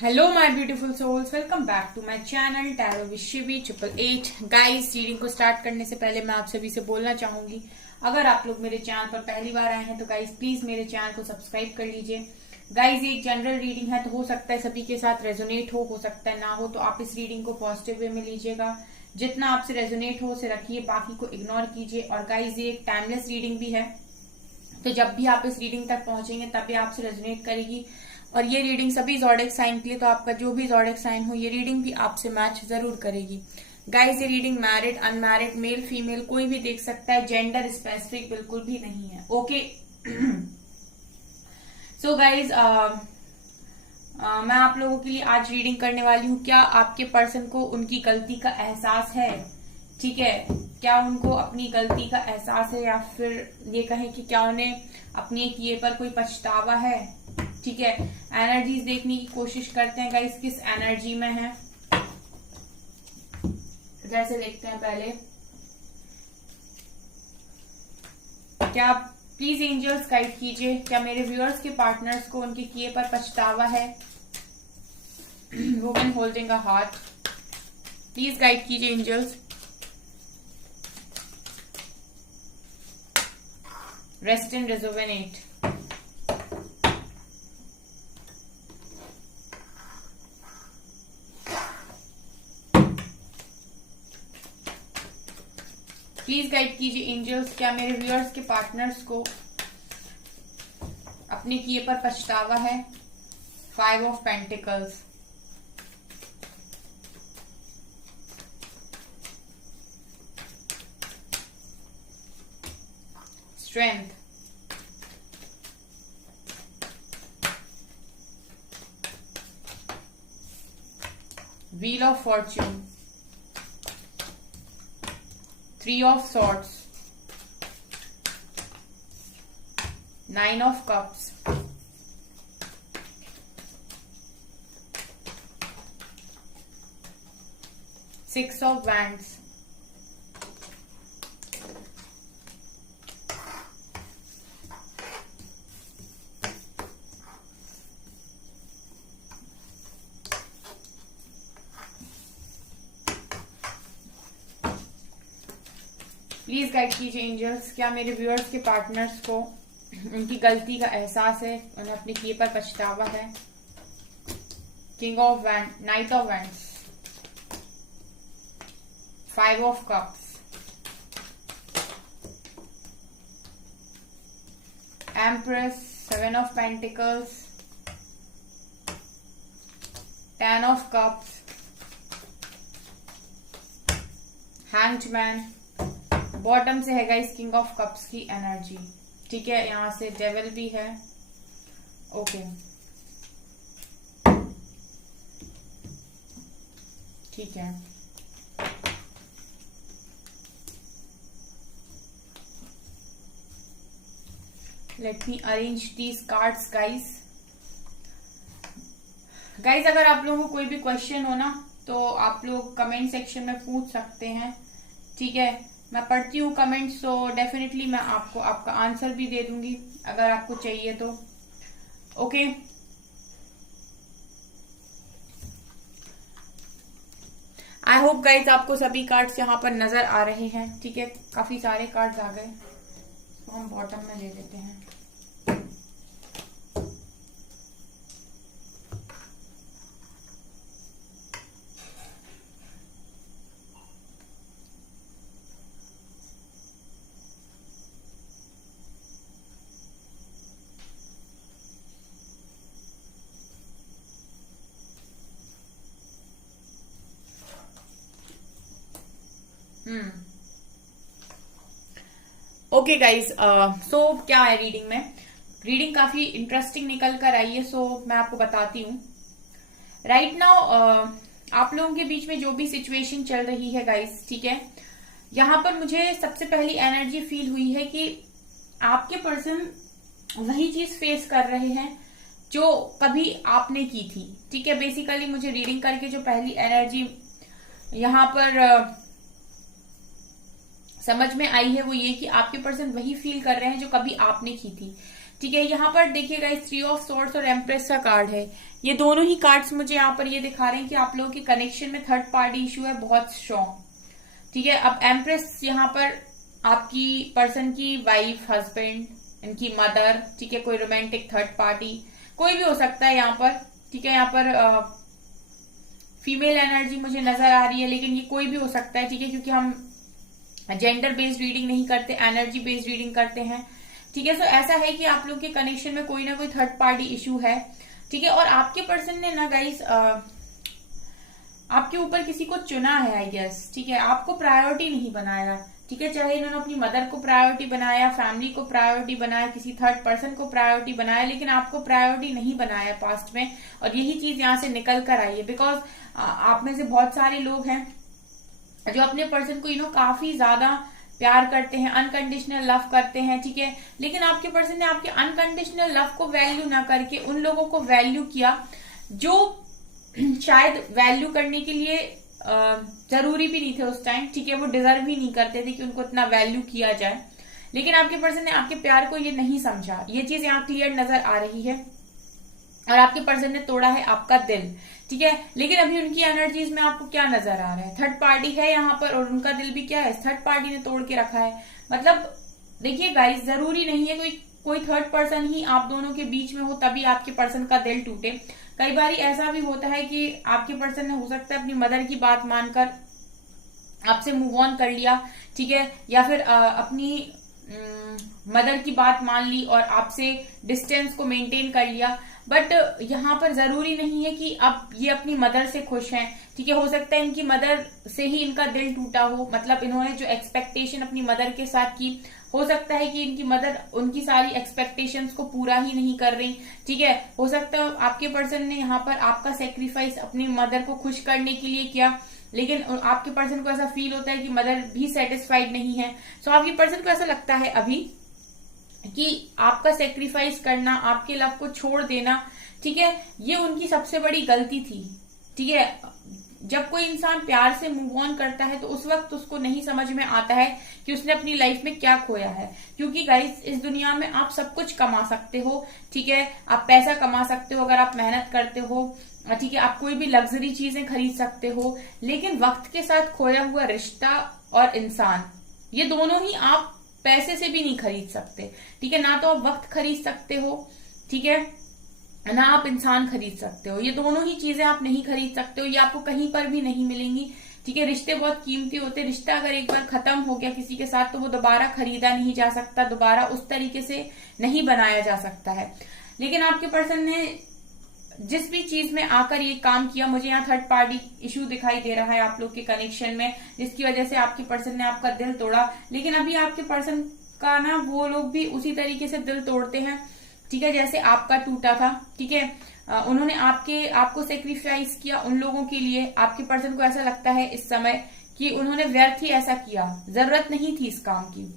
Hello my beautiful souls, welcome back to my channel tarot with Shivi 888। Guys, reading को start करने से पहले मैं आप सभी से बोलना चाहूंगी, अगर आप लोग मेरे चैनल पर पहली बार आए हैं तो गाइस प्लीज मेरे चैनल को सब्सक्राइब कर लीजिए। गाइस, ये एक जनरल रीडिंग है तो हो सकता है सभी के साथ रेजोनेट हो सकता है ना हो, तो आप इस रीडिंग को पॉजिटिव वे में लीजिएगा। जितना आपसे रेजोनेट हो उसे रखिए, बाकी को इग्नोर कीजिए। और गाइस, ये एक टाइमलेस रीडिंग भी है, तो जब भी आप इस रीडिंग तक पहुंचेंगे तभी आपसे रेजोनेट करेगी। और ये रीडिंग सभी ज़ोडिएक साइन के लिए, तो आपका जो भी ज़ोडिएक साइन हो ये रीडिंग भी आपसे मैच जरूर करेगी। गाइस, ये reading married, unmarried, male female कोई भी देख सकता है, जेंडर स्पेसिफिक बिल्कुल भी नहीं है। ओके। सो गाइज, मैं आप लोगों के लिए आज रीडिंग करने वाली हूँ। क्या आपके पर्सन को उनकी गलती का एहसास है? ठीक है, क्या उनको अपनी गलती का एहसास है, या फिर ये कहें कि क्या उन्हें अपने किए पर कोई पछतावा है? ठीक है, एनर्जीज देखने की कोशिश करते हैं गाइस, किस एनर्जी में है। जैसे देखते हैं पहले, क्या प्लीज एंजल्स गाइड कीजिए, क्या मेरे व्यूअर्स के पार्टनर्स को उनके किए पर पछतावा है? Woman holding a heart, please guide कीजिए angels. Rest and rejuvenate. Please guide कीजिए एंजल्स, क्या मेरे व्यूअर्स के पार्टनर्स को अपने किए पर पछतावा है? 5 of pentacles, strength, wheel of Fortune, 3 of swords, 9 of cups, Six of wands, please guide कीजिए एंजल्स, क्या मेरे व्यूअर्स के पार्टनर्स को उनकी गलती का एहसास है, उन्हें अपने किए पर पछतावा है? King of wand, night of wands, 5 of cups, empress, 7 of pentacles, 10 of cups, hanged man. Bottom से है गाइस किंग ऑफ कप्स की एनर्जी। ठीक है, यहां से डेविल भी है। ओके, ठीक है। Let me arrange these cards guys. Guys, अगर आप लोगों को कोई भी क्वेश्चन हो ना तो आप लोग कमेंट सेक्शन में पूछ सकते हैं। ठीक है, मैं पढ़ती हूँ कमेंट, तो डेफिनेटली मैं आपको आपका आंसर भी दे दूंगी अगर आपको चाहिए तो। ओके, आई होप गाइज आपको सभी कार्ड्स यहाँ पर नजर आ रहे हैं। ठीक है, काफी सारे कार्ड्स आ गए, तो हम बॉटम में ले लेते हैं। ओके गाइज, सो क्या है रीडिंग में? रीडिंग काफी इंटरेस्टिंग निकल कर आई है, सो मैं आपको बताती हूँ। राइट नाउ आप लोगों के बीच में जो भी सिचुएशन चल रही है गाइज, ठीक है, यहाँ पर मुझे सबसे पहली एनर्जी फील हुई है कि आपके पर्सन वही चीज फेस कर रहे हैं जो कभी आपने की थी। ठीक है, बेसिकली मुझे रीडिंग करके जो पहली एनर्जी यहाँ पर समझ में आई है वो ये कि आपके पर्सन वही फील कर रहे हैं जो कभी आपने की थी। ठीक है, यहाँ पर देखिएगा इस 3 ऑफ सॉर्ड्स और एम्प्रेस का कार्ड है। ये दोनों ही कार्ड्स मुझे यहाँ पर ये दिखा रहे हैं कि आप लोगों के कनेक्शन में थर्ड पार्टी इशू है बहुत स्ट्रॉन्ग। ठीक है, अब एम्प्रेस यहाँ पर आपकी पर्सन की वाइफ, हस्बैंड, इनकी मदर, ठीक है, कोई रोमांटिक थर्ड पार्टी कोई भी हो सकता है यहाँ पर। ठीक है, यहाँ पर फीमेल एनर्जी मुझे नजर आ रही है, लेकिन ये कोई भी हो सकता है। ठीक है, क्योंकि हम जेंडर बेस्ड रीडिंग नहीं करते, एनर्जी बेस्ड रीडिंग करते हैं। ठीक है, सो ऐसा है कि आप लोग के कनेक्शन में कोई ना कोई थर्ड पार्टी इशू है। ठीक है, और आपके पर्सन ने ना गाइस आपके ऊपर किसी को चुना है आई गेस। ठीक है, आपको प्रायोरिटी नहीं बनाया। ठीक है, चाहे इन्होंने अपनी मदर को प्रायोरिटी बनाया, फैमिली को प्रायोरिटी बनाया, किसी थर्ड पर्सन को प्रायोरिटी बनाया, लेकिन आपको प्रायोरिटी नहीं बनाया पास्ट में, और यही चीज यहाँ से निकल कर आई है। बिकॉज आप में से बहुत सारे लोग हैं जो अपने पर्सन को काफी ज्यादा प्यार करते हैं, अनकंडीशनल लव करते हैं। ठीक है, लेकिन आपके पर्सन ने आपके अनकंडीशनल लव को वैल्यू ना करके उन लोगों को वैल्यू किया जो शायद वैल्यू करने के लिए जरूरी भी नहीं थे उस टाइम। ठीक है, वो डिजर्व ही नहीं करते थे कि उनको इतना वैल्यू किया जाए, लेकिन आपके पर्सन ने आपके प्यार को ये नहीं समझा। ये चीज यहाँ क्लियर नजर आ रही है, और आपके पर्सन ने तोड़ा है आपका दिल। ठीक है, लेकिन अभी उनकी एनर्जीज में आपको क्या नजर आ रहा है? थर्ड पार्टी है यहाँ पर, और उनका दिल भी क्या है, थर्ड पार्टी ने तोड़ के रखा है। मतलब देखिए गाइस, जरूरी नहीं है कोई थर्ड पर्सन ही आप दोनों के बीच में हो तभी आपके पर्सन का दिल टूटे। कई बार ऐसा भी होता है कि आपके पर्सन ने हो सकता है अपनी मदर की बात मानकर आपसे मूव ऑन कर लिया। ठीक है, या फिर अपनी मदर की बात मान ली और आपसे डिस्टेंस को मेंटेन कर लिया। बट यहाँ पर जरूरी नहीं है कि अब ये अपनी मदर से खुश हैं। ठीक है, हो सकता है इनकी मदर से ही इनका दिल टूटा हो। मतलब इन्होंने जो एक्सपेक्टेशन अपनी मदर के साथ की, हो सकता है कि इनकी मदर उनकी सारी एक्सपेक्टेशंस को पूरा ही नहीं कर रही। ठीक है, हो सकता है आपके पर्सन ने यहाँ पर आपका सेक्रीफाइस अपनी मदर को खुश करने के लिए किया, लेकिन आपके पर्सन को ऐसा फील होता है कि मदर भी सेटिस्फाइड नहीं है। सो आपके पर्सन को ऐसा लगता है अभी कि आपका सेक्रीफाइस करना, आपके लव को छोड़ देना, ठीक है, ये उनकी सबसे बड़ी गलती थी। ठीक है, जब कोई इंसान प्यार से मूव ऑन करता है तो उस वक्त उसको नहीं समझ में आता है कि उसने अपनी लाइफ में क्या खोया है। क्योंकि गाइस, इस दुनिया में आप सब कुछ कमा सकते हो। ठीक है, आप पैसा कमा सकते हो अगर आप मेहनत करते हो। ठीक है, आप कोई भी लग्जरी चीजें खरीद सकते हो, लेकिन वक्त के साथ खोया हुआ रिश्ता और इंसान, ये दोनों ही आप पैसे से भी नहीं खरीद सकते। ठीक है, ना तो आप वक्त खरीद सकते हो, ठीक है, ना आप इंसान खरीद सकते हो। ये दोनों ही चीजें आप नहीं खरीद सकते हो, ये आपको कहीं पर भी नहीं मिलेंगी। ठीक है, रिश्ते बहुत कीमती होते हैं। रिश्ता अगर एक बार खत्म हो गया किसी के साथ तो वो दोबारा खरीदा नहीं जा सकता, दोबारा उस तरीके से नहीं बनाया जा सकता है। लेकिन आपके पर्सन ने जिस भी चीज में आकर ये काम किया, मुझे यहाँ थर्ड पार्टी इशू दिखाई दे रहा है आप लोग के कनेक्शन में, जिसकी वजह से आपके पर्सन ने आपका दिल तोड़ा। लेकिन अभी आपके पर्सन का ना वो लोग भी उसी तरीके से दिल तोड़ते हैं। ठीक है, जैसे आपका टूटा था। ठीक है, उन्होंने आपको सेक्रीफाइस किया उन लोगों के लिए। आपके पर्सन को ऐसा लगता है इस समय कि उन्होंने व्यर्थ ही ऐसा किया, जरूरत नहीं थी इस काम की।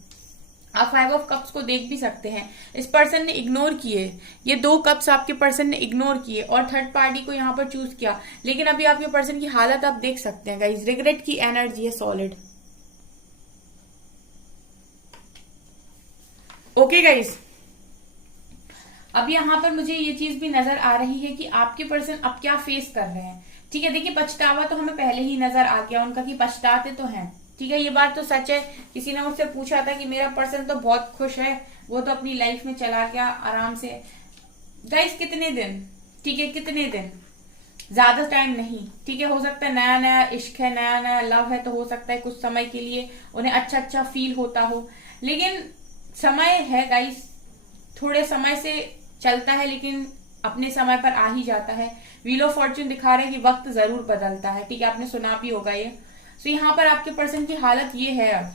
आप 5 ऑफ कप्स को देख भी सकते हैं, इस पर्सन ने इग्नोर किए, ये 2 कप्स आपके पर्सन ने इग्नोर किए और थर्ड पार्टी को यहाँ पर चूज किया। लेकिन अभी आपके पर्सन की हालत आप देख सकते हैं गाइस, रिग्रेट की एनर्जी है सॉलिड। ओके गाइस, अब यहाँ पर मुझे ये चीज भी नजर आ रही है कि आपके पर्सन अब क्या फेस कर रहे हैं। ठीक है, देखिए पछतावा तो हमें पहले ही नजर आ गया उनका कि पछताते तो हैं। ठीक है, ये बात तो सच है। किसी ने मुझसे पूछा था कि मेरा पर्सन तो बहुत खुश है, वो तो अपनी लाइफ में चला गया आराम से। गाइस, कितने दिन? ठीक है, कितने दिन, ज्यादा टाइम नहीं। ठीक है, हो सकता है नया नया इश्क है, नया नया लव है, तो हो सकता है कुछ समय के लिए उन्हें अच्छा अच्छा फील होता हो। लेकिन समय है गाइस, थोड़े समय से चलता है लेकिन अपने समय पर आ ही जाता है। व्हील ऑफ फॉर्च्यून दिखा रहे हैं कि वक्त जरूर बदलता है। ठीक है, आपने सुना भी होगा ये। तो यहाँ पर आपके पर्सन की हालत ये है अब,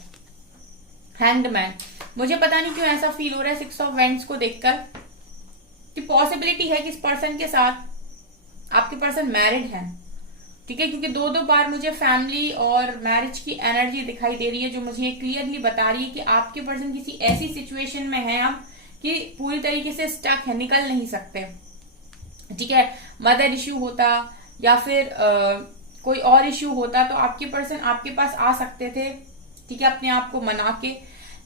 हैंग्ड मैन। मुझे पता नहीं क्यों ऐसा फील हो रहा है 6 ऑफ वेंट्स को देखकर कि पॉसिबिलिटी है कि इस पर्सन के साथ आपके पर्सन मैरिड है। ठीक है, क्योंकि 2 बार मुझे फैमिली और मैरिज की एनर्जी दिखाई दे रही है, जो मुझे क्लियरली बता रही है कि आपके पर्सन किसी ऐसी सिचुएशन में है अब कि पूरी तरीके से स्टक है, निकल नहीं सकते। ठीक है, मदर इश्यू होता या फिर कोई और इश्यू होता तो आपके पर्सन आपके पास आ सकते थे। ठीक है, अपने आप को मना के।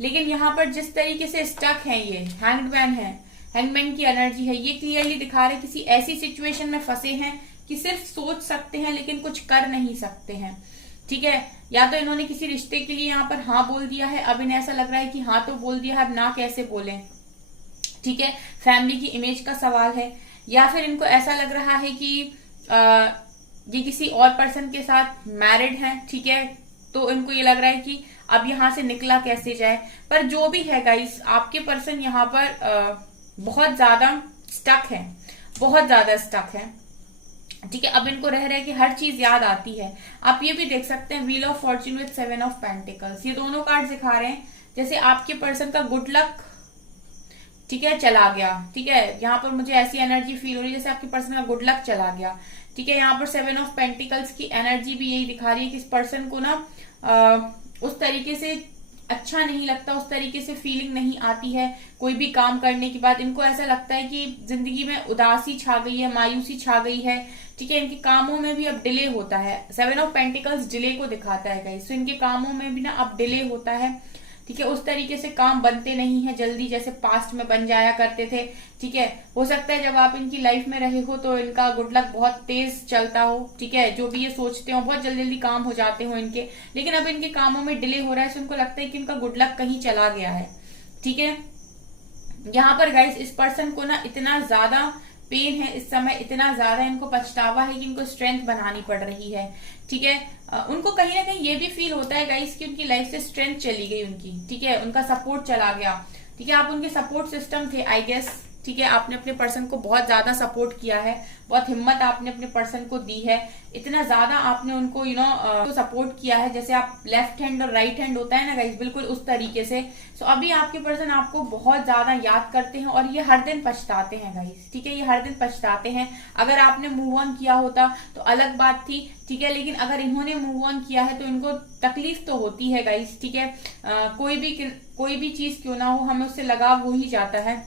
लेकिन यहाँ पर जिस तरीके से स्टक है, ये हैंग्ड मैन है, हैंगमैन की एनर्जी है। ये क्लियरली दिखा रहे किसी ऐसी सिचुएशन में फंसे हैं कि सिर्फ सोच सकते हैं लेकिन कुछ कर नहीं सकते हैं। ठीक है, या तो इन्होंने किसी रिश्ते के लिए यहाँ पर हाँ बोल दिया है, अब इन्हें ऐसा लग रहा है कि हाँ तो बोल दिया है, अब ना कैसे बोलें। ठीक है, फैमिली की इमेज का सवाल है, या फिर इनको ऐसा लग रहा है कि ये किसी और पर्सन के साथ मैरिड हैं। ठीक है, तो इनको ये लग रहा है कि अब यहां से निकला कैसे जाए। पर जो भी है गाइस, आपके पर्सन यहाँ पर बहुत ज्यादा स्टक है, बहुत ज्यादा स्टक है। ठीक है, अब इनको रह रहे कि हर चीज याद आती है। आप ये भी देख सकते हैं wheel of Fortune with 7 of pentacles, ये दोनों कार्ड दिखा रहे हैं जैसे आपके पर्सन का गुड लक, ठीक है, चला गया। ठीक है, यहाँ पर मुझे ऐसी एनर्जी फील हो रही है जैसे आपके पर्सन का गुड लक चला गया। ठीक है, यहाँ पर 7 ऑफ पेंटिकल्स की एनर्जी भी यही दिखा रही है कि इस पर्सन को ना उस तरीके से अच्छा नहीं लगता, उस तरीके से फीलिंग नहीं आती है कोई भी काम करने के बाद। इनको ऐसा लगता है कि जिंदगी में उदासी छा गई है, मायूसी छा गई है। ठीक है, इनके कामों में भी अब डिले होता है। 7 ऑफ पेंटिकल्स डिले को दिखाता है गाइस, तो इनके कामों में भी ना अब डिले होता है। ठीक है, उस तरीके से काम बनते नहीं है जल्दी जैसे पास्ट में बन जाया करते थे। ठीक है, हो सकता है जब आप इनकी लाइफ में रहे हो तो इनका गुड लक बहुत तेज चलता हो। ठीक है, जो भी ये सोचते हो बहुत जल्दी जल्दी काम हो जाते हो इनके, लेकिन अब इनके कामों में डिले हो रहा है, तो इनको लगता है कि इनका गुड लक कहीं चला गया है। ठीक है, यहाँ पर गाइस इस पर्सन को ना इतना ज्यादा पेन है इस समय, इतना ज्यादा इनको पछतावा है कि इनको स्ट्रेंथ बनानी पड़ रही है। ठीक है, उनको कहीं ना कहीं ये भी फील होता है गाइस कि उनकी लाइफ से स्ट्रेंथ चली गई उनकी। ठीक है, उनका सपोर्ट चला गया। ठीक है, आप उनके सपोर्ट सिस्टम थे आई गेस। ठीक है, आपने अपने पर्सन को बहुत ज्यादा सपोर्ट किया है, बहुत हिम्मत आपने अपने पर्सन को दी है, इतना ज्यादा आपने उनको सपोर्ट किया है जैसे आप लेफ्ट हैंड और राइट हैंड होता है ना गाइस, बिल्कुल उस तरीके से। सो अभी आपके पर्सन आपको बहुत ज्यादा याद करते हैं और ये हर दिन पछताते हैं गाइस। ठीक है, ये हर दिन पछताते हैं। अगर आपने मूव ऑन किया होता तो अलग बात थी। ठीक है, लेकिन अगर इन्होंने मूव ऑन किया है तो इनको तकलीफ तो होती है गाइस। ठीक है, कोई भी चीज क्यों ना हो, हमें उससे लगाव हो ही जाता है।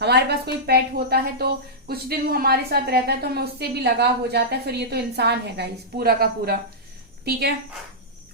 हमारे पास कोई पेट होता है तो कुछ दिन वो हमारे साथ रहता है तो हमें उससे भी लगाव हो जाता है। फिर ये तो इंसान है गाइस पूरा का पूरा। ठीक है,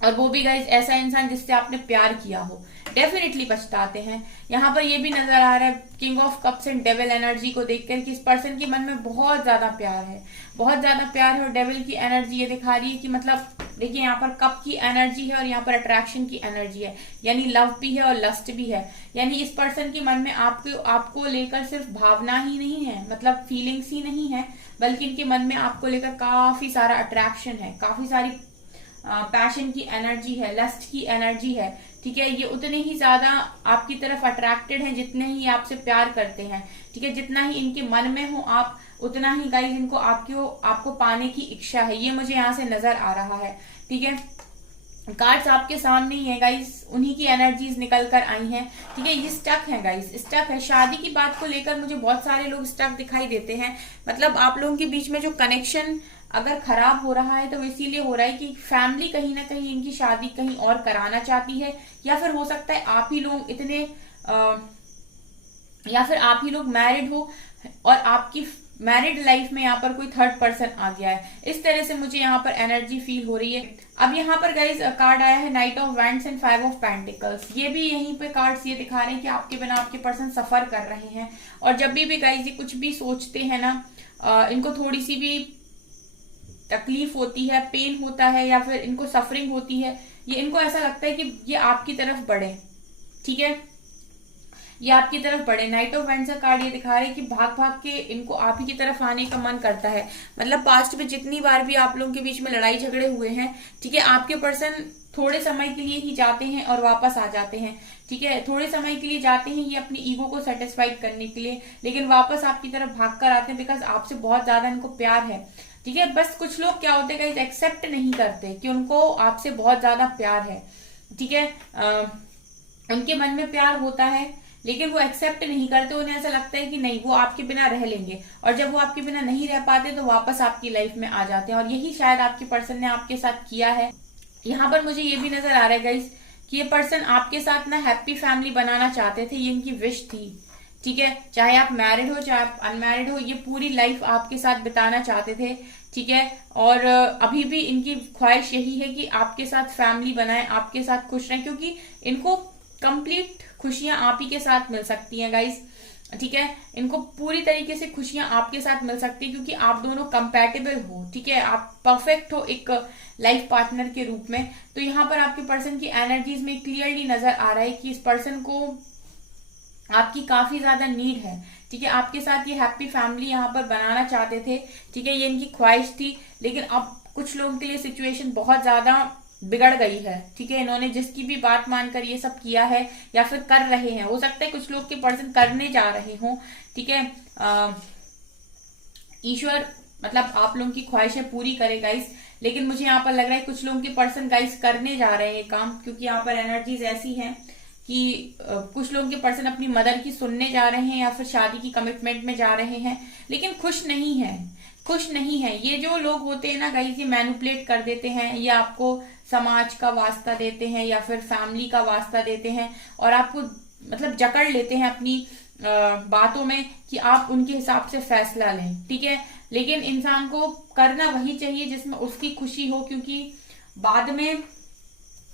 और वो भी गाइस ऐसा इंसान जिससे आपने प्यार किया हो, डेफिनेटली पछताते हैं। यहाँ पर ये भी नजर आ रहा है king of cups and devil energy को देखकर कि इस पर्सन के मन में बहुत ज्यादा प्यार है, बहुत ज्यादा प्यार है। और डेविल की एनर्जी ये दिखा रही है कि मतलब देखिए यहाँ पर कप की एनर्जी है और यहाँ पर अट्रैक्शन की एनर्जी है, यानी लव भी है और लस्ट भी है। यानी इस पर्सन के मन में आपको लेकर सिर्फ भावना ही नहीं है, मतलब फीलिंग्स ही नहीं है, बल्कि इनके मन में आपको लेकर काफी सारा अट्रैक्शन है, काफी सारी पैशन की एनर्जी है, लस्ट की एनर्जी है। ठीक है, ये उतने ही ज्यादा आपकी तरफ अट्रैक्टेड हैं जितने ही आपसे प्यार करते हैं। ठीक है, जितना ही इनके मन में हो आप, उतना ही गाइस इनको आपको पाने की इच्छा है, ये मुझे यहाँ से नजर आ रहा है। ठीक है, कार्ड्स आपके सामने ही है गाइस, उन्हीं की एनर्जीज निकल कर आई हैं। ठीक है, ये स्टक है गाइस, स्टक है। शादी की बात को लेकर मुझे बहुत सारे लोग स्टक दिखाई देते हैं, मतलब आप लोगों के बीच में जो कनेक्शन अगर खराब हो रहा है तो इसीलिए हो रहा है कि फैमिली कहीं ना कहीं इनकी शादी कहीं और कराना चाहती है, या फिर हो सकता है आप ही लोग या फिर आप ही लोग मैरिड हो और आपकी मैरिड लाइफ में यहाँ पर कोई थर्ड पर्सन आ गया है। इस तरह से मुझे यहाँ पर एनर्जी फील हो रही है। अब यहाँ पर गाइज कार्ड आया है night of wands and 5 of pentacles. ये भी यहीं पे कार्ड्स ये दिखा रहे हैं कि आपके बिना आपके पर्सन सफर कर रहे हैं, और जब भी गाइज ये कुछ भी सोचते हैं ना, इनको थोड़ी सी भी तकलीफ होती है, पेन होता है, या फिर इनको सफरिंग होती है, ये इनको ऐसा लगता है कि ये आपकी तरफ बढ़े। ठीक है, ये आपकी तरफ बढ़े। नाइट ऑफ वैंड्स का कार्ड ये दिखा रहे हैं कि भाग भाग के इनको आप ही की तरफ आने का मन करता है। मतलब पास्ट में जितनी बार भी आप लोगों के बीच में लड़ाई झगड़े हुए हैं, ठीक है, आपके पर्सन थोड़े समय के लिए ही जाते हैं और वापस आ जाते हैं। ठीक है, थोड़े समय के लिए जाते हैं ये अपनी ईगो को सेटिस्फाइड करने के लिए, लेकिन वापस आपकी तरफ भाग कर आते हैं बिकॉज आपसे बहुत ज्यादा इनको प्यार है। ठीक है, बस कुछ लोग क्या होते हैं एक्सेप्ट नहीं करते कि उनको आपसे बहुत ज्यादा प्यार है। ठीक है, उनके मन में प्यार होता है लेकिन वो एक्सेप्ट नहीं करते, उन्हें ऐसा लगता है कि नहीं वो आपके बिना रह लेंगे, और जब वो आपके बिना नहीं रह पाते तो वापस आपकी लाइफ में आ जाते हैं, और यही शायद आपके पर्सन ने आपके साथ किया है। यहाँ पर मुझे ये भी नजर आ रहा है गाइस कि ये पर्सन आपके साथ ना हैप्पी फैमिली बनाना चाहते थे, ये इनकी विश थी। ठीक है, चाहे आप मैरिड हो चाहे आप अनमैरिड हो, ये पूरी लाइफ आपके साथ बिताना चाहते थे। ठीक है, और अभी भी इनकी ख्वाहिश यही है कि आपके साथ फैमिली बनाए, आपके साथ खुश रहें, क्योंकि इनको कंप्लीट खुशियां आप ही के साथ मिल सकती हैं गाइस। ठीक है, इनको पूरी तरीके से खुशियां आपके साथ मिल सकती है क्योंकि आप दोनों कंपैटिबल हो, ठीक है, आप परफेक्ट हो एक लाइफ पार्टनर के रूप में। तो यहाँ पर आपके पर्सन की एनर्जीज में क्लियरली नजर आ रहा है कि इस पर्सन को आपकी काफी ज्यादा नीड है, ठीक है, आपके साथ ये हैप्पी फैमिली यहाँ पर बनाना चाहते थे, ठीक है, ये इनकी ख्वाहिश थी। लेकिन अब कुछ लोगों के लिए सिचुएशन बहुत ज्यादा बिगड़ गई है, ठीक है, इन्होंने जिसकी भी बात मानकर ये सब किया है या फिर कर रहे हैं, हो सकता है कुछ लोग के पर्सन करने जा रहे हों, ठीक है। ईश्वर मतलब आप लोगों की ख्वाहिशें पूरी करे गाइस, लेकिन मुझे यहाँ पर लग रहा है कुछ लोगों के पर्सन गाइस करने जा रहे हैं काम, क्योंकि यहाँ पर एनर्जीज ऐसी हैं कि कुछ लोगों के पर्सन अपनी मदर की सुनने जा रहे हैं या फिर शादी की कमिटमेंट में जा रहे हैं, लेकिन खुश नहीं है, खुश नहीं है। ये जो लोग होते हैं ना गाइस, ये मैनिपुलेट कर देते हैं, ये आपको समाज का वास्ता देते हैं या फिर फैमिली का वास्ता देते हैं और आपको मतलब जकड़ लेते हैं अपनी बातों में कि आप उनके हिसाब से फैसला लें, ठीक है। लेकिन इंसान को करना वही चाहिए जिसमें उसकी खुशी हो, क्योंकि बाद में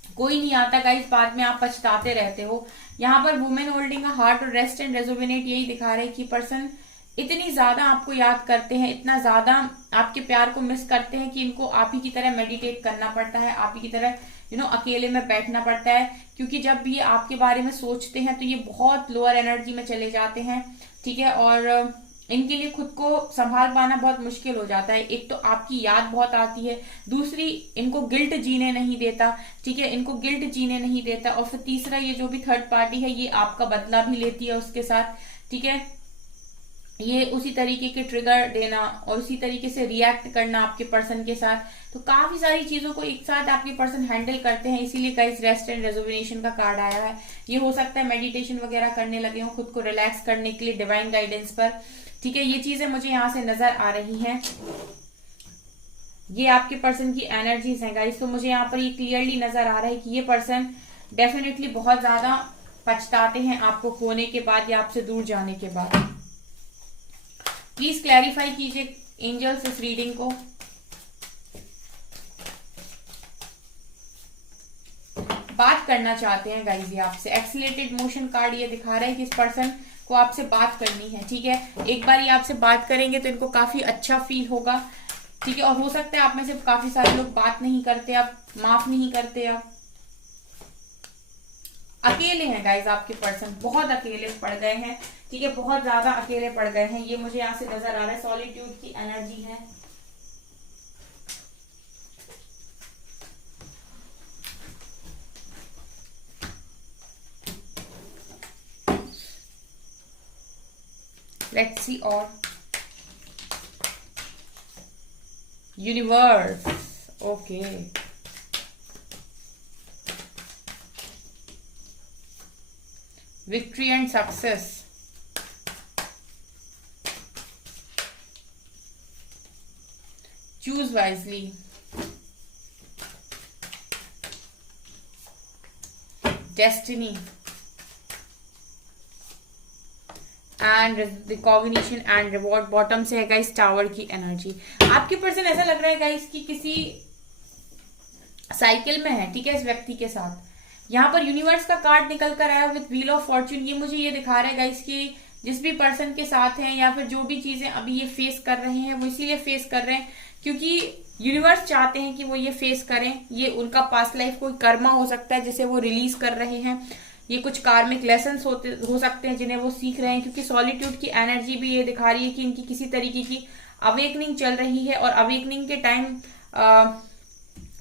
कोई नहीं आता गाइस, बाद में आप पछताते रहते हो। यहाँ पर वुमेन होल्डिंग अ हार्ट और रेस्ट एंड रेजोविनेट यही दिखा रहे हैं कि पर्सन इतनी ज्यादा आपको याद करते हैं, इतना ज्यादा आपके प्यार को मिस करते हैं कि इनको आप ही की तरह मेडिटेट करना पड़ता है, आप ही की तरह अकेले में बैठना पड़ता है, क्योंकि जब ये आपके बारे में सोचते हैं तो ये बहुत लोअर एनर्जी में चले जाते हैं, ठीक है। और इनके लिए खुद को संभाल पाना बहुत मुश्किल हो जाता है। एक तो आपकी याद बहुत आती है, दूसरी इनको गिल्ट जीने नहीं देता, ठीक है, इनको गिल्ट जीने नहीं देता, और फिर तीसरा ये जो भी थर्ड पार्टी है ये आपका बदला भी लेती है उसके साथ, ठीक है। ये उसी तरीके के ट्रिगर देना और उसी तरीके से रिएक्ट करना आपके पर्सन के साथ, तो काफी सारी चीजों को एक साथ आपके पर्सन हैंडल करते हैं, इसीलिए गाइस रेस्ट एंड रेजोविनेशन का कार्ड आया है। ये हो सकता है मेडिटेशन वगैरह करने लगे हो खुद को रिलैक्स करने के लिए डिवाइन गाइडेंस पर, ठीक है। ये चीजें मुझे यहाँ से नजर आ रही हैं, ये आपके पर्सन की एनर्जीज हैं गाइस। तो मुझे यहाँ पर ये क्लियरली नजर आ रहा है कि ये पर्सन डेफिनेटली बहुत ज्यादा पछताते हैं आपको खोने के बाद या आपसे दूर जाने के बाद। प्लीज क्लैरिफाई कीजिए एंजल्स इस रीडिंग को। बात करना चाहते हैं गाइस ये आपसे, एक्सीलरेटेड मोशन कार्ड ये दिखा रहा है कि इस पर्सन को आपसे बात करनी है, ठीक है। एक बार ये आपसे बात करेंगे तो इनको काफी अच्छा फील होगा, ठीक है। और हो सकता है आप में से काफी सारे लोग बात नहीं करते, आप माफ नहीं करते, आप अकेले हैं गाइस, आपके पर्सन बहुत अकेले पड़ गए हैं, ठीक है, बहुत ज्यादा अकेले पड़ गए हैं, ये मुझे यहाँ से नजर आ रहा है। सॉलिट्यूड की एनर्जी है, लेट्स सी और universe, okay, victory and success, choose wisely, destiny and recognition and reward. Bottom से है गाइस टावर की एनर्जी। आपके पर्सन ऐसा लग रहा है गाइस कि किसी साइकिल में है, ठीक है, इस व्यक्ति के साथ। यहाँ पर यूनिवर्स का कार्ड निकल कर आया विद व्हील ऑफ फॉर्च्यून। ये मुझे ये दिखा रहा है गाइस कि जिस भी पर्सन के साथ हैं या फिर जो भी चीजें अभी ये फेस कर रहे हैं वो इसीलिए फेस कर रहे हैं क्योंकि यूनिवर्स चाहते हैं कि वो ये फेस करें। ये उनका पास्ट लाइफ कोई कर्मा हो सकता है जिसे वो रिलीज कर रहे हैं, ये कुछ कार्मिक लेसन हो सकते हैं जिन्हें वो सीख रहे हैं, क्योंकि सॉलिट्यूड की एनर्जी भी ये दिखा रही है कि इनकी किसी तरीके की अवेकनिंग चल रही है और अवेकनिंग के टाइम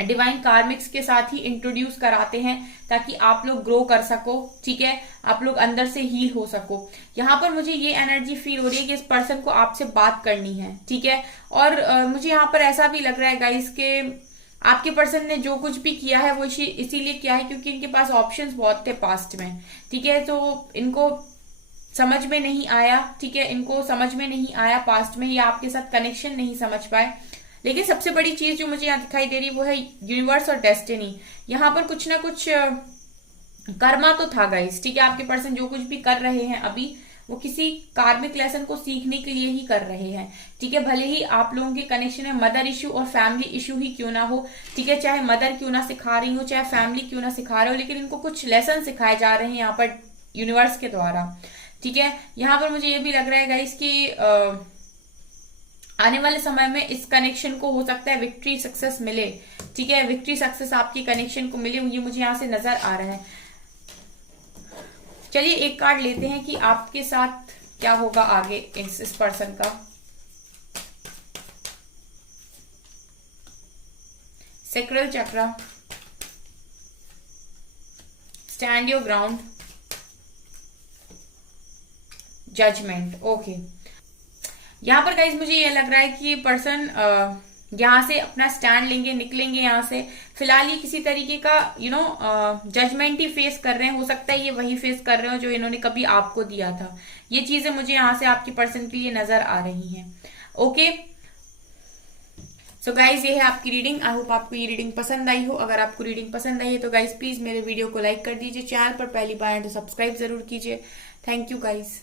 डिवाइन कार्मिक्स के साथ ही इंट्रोड्यूस कराते हैं ताकि आप लोग ग्रो कर सको, ठीक है, आप लोग अंदर से हील हो सको। यहाँ पर मुझे ये एनर्जी फील हो रही है कि इस पर्सन को आपसे बात करनी है, ठीक है। और मुझे यहाँ पर ऐसा भी लग रहा है गाइस के आपके पर्सन ने जो कुछ भी किया है वो इसीलिए किया है क्योंकि इनके पास ऑप्शंस बहुत थे पास्ट में, ठीक है, तो इनको समझ में नहीं आया, ठीक है, इनको समझ में नहीं आया पास्ट में, या आपके साथ कनेक्शन नहीं समझ पाए। लेकिन सबसे बड़ी चीज जो मुझे यहाँ दिखाई दे रही है वो है यूनिवर्स और डेस्टिनी। यहाँ पर कुछ ना कुछ कर्मा तो था गाइस, ठीक है, आपके पर्सन जो कुछ भी कर रहे हैं अभी वो किसी कार्मिक लेसन को सीखने के लिए ही कर रहे हैं, ठीक है। भले ही आप लोगों के कनेक्शन में मदर इशू और फैमिली इशू ही क्यों ना हो, ठीक है, चाहे मदर क्यों ना सिखा रही हो, चाहे फैमिली क्यों ना सिखा रहे हो, लेकिन इनको कुछ लेसन सिखाए जा रहे हैं यहाँ पर यूनिवर्स के द्वारा, ठीक है, यहाँ पर मुझे ये भी लग रहा है गाइस कि आने वाले समय में इस कनेक्शन को हो सकता है विक्ट्री सक्सेस मिले। ठीक है, विक्ट्री सक्सेस आपकी कनेक्शन को मिले, ये मुझे यहाँ से नजर आ रहा है। चलिए एक कार्ड लेते हैं कि आपके साथ क्या होगा आगे इस पर्सन का। Sacral chakra, stand your ground, judgment. Okay, यहां पर गाइज मुझे ये लग रहा है कि ये पर्सन यहां से अपना स्टैंड लेंगे, निकलेंगे यहां से। फिलहाल ये किसी तरीके का जजमेंट ही फेस कर रहे हैं। हो सकता है ये वही फेस कर रहे हो जो इन्होंने कभी आपको दिया था। ये चीजें मुझे यहां से आपके पर्सन के लिए नजर आ रही हैं। ओके, सो गाइज ये है आपकी रीडिंग। आई होप आपको ये रीडिंग पसंद आई हो। अगर आपको रीडिंग पसंद आई है तो गाइज प्लीज मेरे वीडियो को लाइक कर दीजिए, चैनल पर पहली बार है तो सब्सक्राइब जरूर कीजिए। Thank you guys.